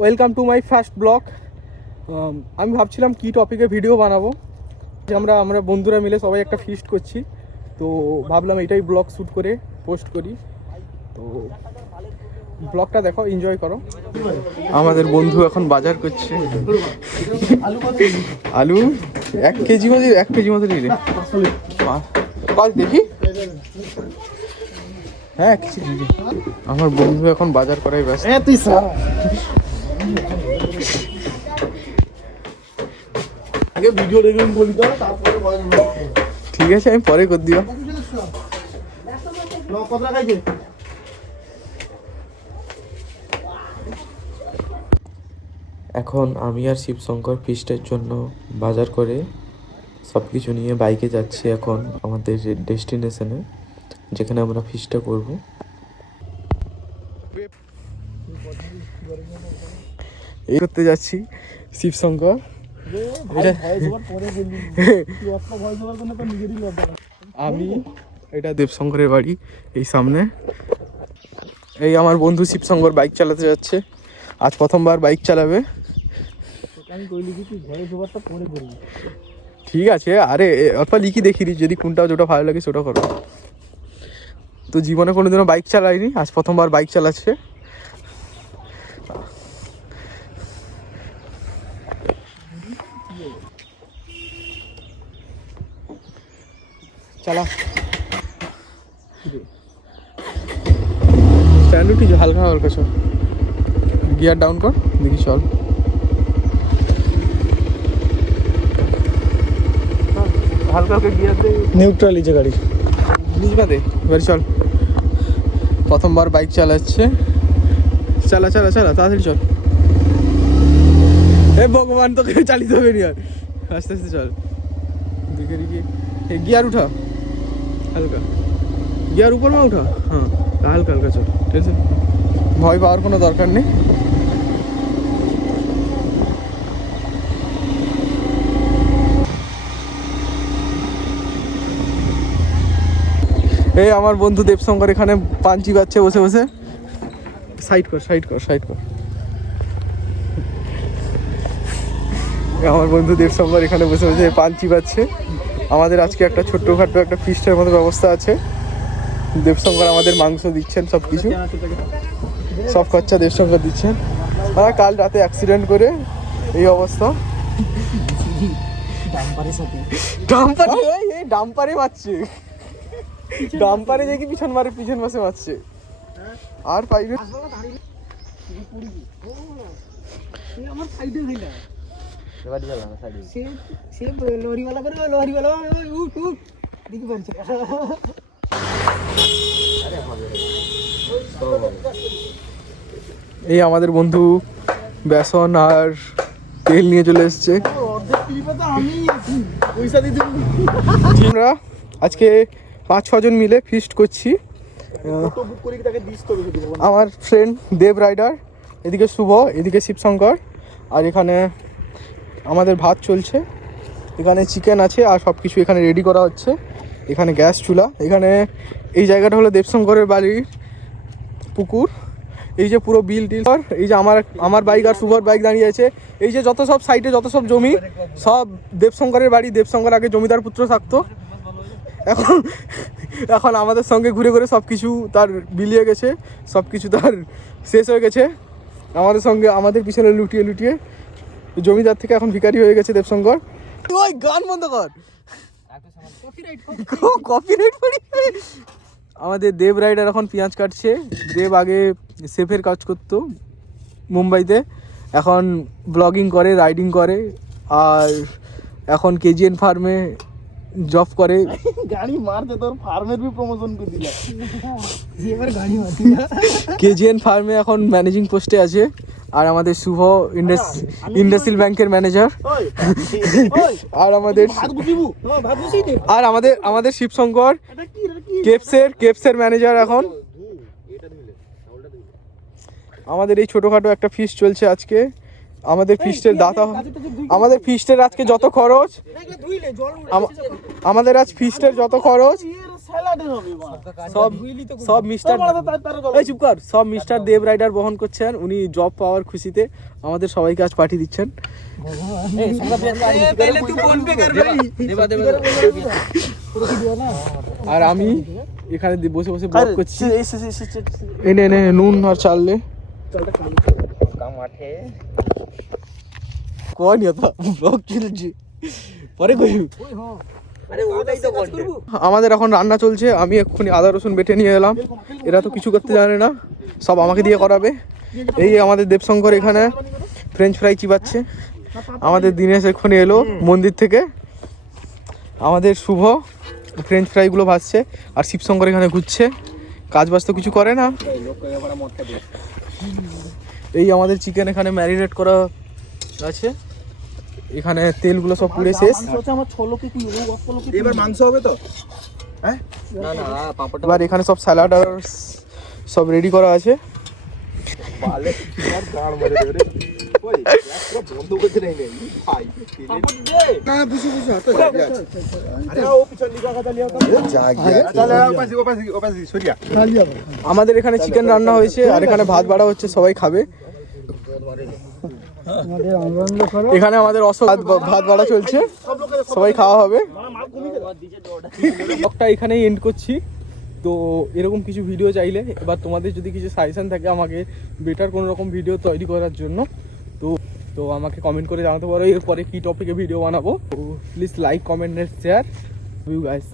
Welcome to my first blog. আমি ভাবছিলাম কি টপিকে ভিডিও বানাবো, যে আমরা বন্ধুরা মিলে সবাই একটা ফিস্ট করছি, তো ভাবলাম এটাই ব্লগ শ্যুট করে পোস্ট করি। তো ব্লগটা দেখো, এনজয় করো। আমাদের বন্ধু এখন বাজার করছে। আলু 1 কেজি মতো, 1 কেজি মতো নিলে দেখি। হ্যাঁ, কিছু দিদি, আমার বন্ধু এখন বাজার করাই ব্যস্ত। আগে ভিডিও দেখবেন বলি তো, তারপরে ঠিক আছে, আমি পরে করে দিও। কত খাইছে? এখন আমি আর শিবশঙ্কর ফিস্টের জন্য বাজার করে সব কিছু নিয়ে বাইকে যাচ্ছি এখন আমাদের ডেস্টিনেশনে, যেখানে আমরা ফিস্টটা করব। এই করতে যাচ্ছি শিবশঙ্কর। আমি, এটা দেবশঙ্করের বাড়ি এই সামনে। এই আমার বন্ধু শিবশঙ্কর বাইক চালাতে যাচ্ছে, আজ প্রথমবার বাইক চালাবে। ঠিক আছে, আরে অত লিখি দেখিনি, যদি কোনটা যেটা ভালো লাগে সেটা করো। তো জীবনে কোনোদিনও বাইক চালাইনি, আজ প্রথমবার বাইক চালাচ্ছে। চালা স্ট্যান্ড উঠি, হালকা হালকা চল, গিয়ার ডাউন কর, দেখি চল। হালকা হালকা গিয়ার দে, নিউট্রাল ইজে গাড়ি বুঝবা দে, এবারে চল। প্রথমবার বাইক চালাচ্ছে, চালা চালা চালা, তাড়াতাড়ি চল। হে ভগবান, তোকে চালিতে হবে নি আর, আস্তে আস্তে চল। দিকে দিকে গিয়ার উঠা, হালকা গিয়ার উপর মা উঠা, হ্যাঁ হালকা হালকা চল, ঠিক আছে, ভয় পাওয়ার কোনো দরকার নেই। এই আমার বন্ধু দেবশঙ্কর এখানে পাঞ্চি বাজছে বসে বসে। সাইড কর সাইড কর সাইড কর। আমার বন্ধু দেবশঙ্কর এখানে বসে বসে পাঞ্চি বাজছে। আমাদের আজকে একটা ছোট্টখাটো একটা ফিস্টের মতো ব্যবস্থা আছে। দেবশঙ্কর আমাদের মাংস দিচ্ছেন, সব কিছু, সব খরচা দেবশঙ্কর দিচ্ছেন। কাল রাতে অ্যাক্সিডেন্ট করে এই অবস্থা। ডাম্পারে মারছে, ডাম্পারে দেখি পিছন মারে, পিছন মাসে মারছে আর পাইবে। এই আমাদের বন্ধু বেসন আর তেল নিয়ে চলে এসছে। আমরা আজকে 5-6 জন মিলে ফিস্ট করছি। আমার ফ্রেন্ড দেব রাইডার, এদিকে শুভ, এদিকে শিবশঙ্কর, আর এখানে আমাদের ভাত চলছে। এখানে চিকেন আছে আর সব কিছু এখানে রেডি করা হচ্ছে। এখানে গ্যাস চুলা, এখানে এই জায়গাটা হলো দেবশঙ্করের বাড়ির পুকুর। এই যে পুরো বিল টিল, এই যে আমার বাইক আর শুভর বাইক দাঁড়িয়ে আছে। এই যে যত সব সাইডে যত সব জমি, সব দেবশঙ্করের বাড়ি। দেবশঙ্কর আগে জমিদার পুত্র থাকতো, এখন আমাদের সঙ্গে ঘুরে ঘুরে সব কিছু তার বিলিয়ে গেছে, সব কিছু তার শেষ হয়ে গেছে। আমাদের সঙ্গে আমাদের পিছনে লুটিয়ে লুটিয়ে জমিদার থেকে এখন ভিখারি হয়ে গেছে দেবশঙ্কর। ওই গান বন্ধ কর, কপিরাইট পড়ি। আমাদের দেব রাইডার এখন পেঁয়াজ কাটছে। দেব আগে শেফের কাজ করতো মুম্বাইতে, এখন ব্লগিং করে, রাইডিং করে, আর এখন কেজিএন ফার্মে জব করে। গাড়ি মারতে তোর ফার্মের भी প্রমোশন করে দিলা, এবার গাড়ি মারতি না। কেজিএন ফার্মে এখন ম্যানেজিং পোস্টে আছে। আর আমাদের শুভ ইন্ডাসিল ব্যাংকের ম্যানেজার। আর আমাদের শিবশঙ্কর কেপসের ম্যানেজার এখন। আমাদের এই ছোটখাটো একটা ফিস্ট চলছে আজকে। আমাদের ফিস্টের দাতা, আমাদের ফিস্টের আজকে যত খরচ, আমাদের আজ ফিস্টের যত খরচ স্যালাডে হবে মা সব মিস্টার তার এই চুপ কর, সব মিস্টার দেব রাইডার বহন করছেন। উনি জব পাওয়ার খুশিতে আমাদের সবাইকে আজ পাঠিয়ে দিচ্ছেন। আর আমি এখানে বসে বসে ব্লগ করছি। এনে এনে নুন আর চাললে কয় নি তো ব্লগ চলছে, পরে কই। আমাদের এখন রান্না চলছে। আমি এক্ষুনি আদা রসুন বেটে নিয়ে এলাম। এরা তো কিছু করতে জানে না, সব আমাকে দিয়ে করাবে। এই আমাদের দেবশঙ্কর এখানে ফ্রেঞ্চ ফ্রাই চিবাচ্ছে। আমাদের দিনেশ এক্ষুনি এলো মন্দির থেকে। আমাদের শুভ ফ্রেঞ্চ ফ্রাইগুলো ভাজছে। আর শিবশঙ্কর এখানে ঘুরছে, কাজ বাজ তো কিছু করে না। এই আমাদের চিকেন এখানে ম্যারিনেট করা আছে। এখানে তেলগুলো সব পুড়ে শেষ। এবার মাংস হবে তো? এবার এখানে সব স্যালাড আর সব রেডি করা আছে। আমাদের এখানে চিকেন রান্না হয়েছে আর এখানে ভাত বাড়া হচ্ছে, সবাই খাবে। এখানে আমাদের ভাত বাড়া চলছে, সবাই খাওয়া হবে। ব্লগটা এখানেই এন্ড করছি। তো এরকম কিছু ভিডিও চাইলে, এবার তোমাদের যদি কিছু সাজেশন থাকে আমাকে বেটার কোনো রকম ভিডিও তৈরি করার জন্য, তো আমাকে কমেন্ট করে জানাতে পারো এরপরে কী টপিকে ভিডিও বানাবো। তো please like, comment, share. You guys.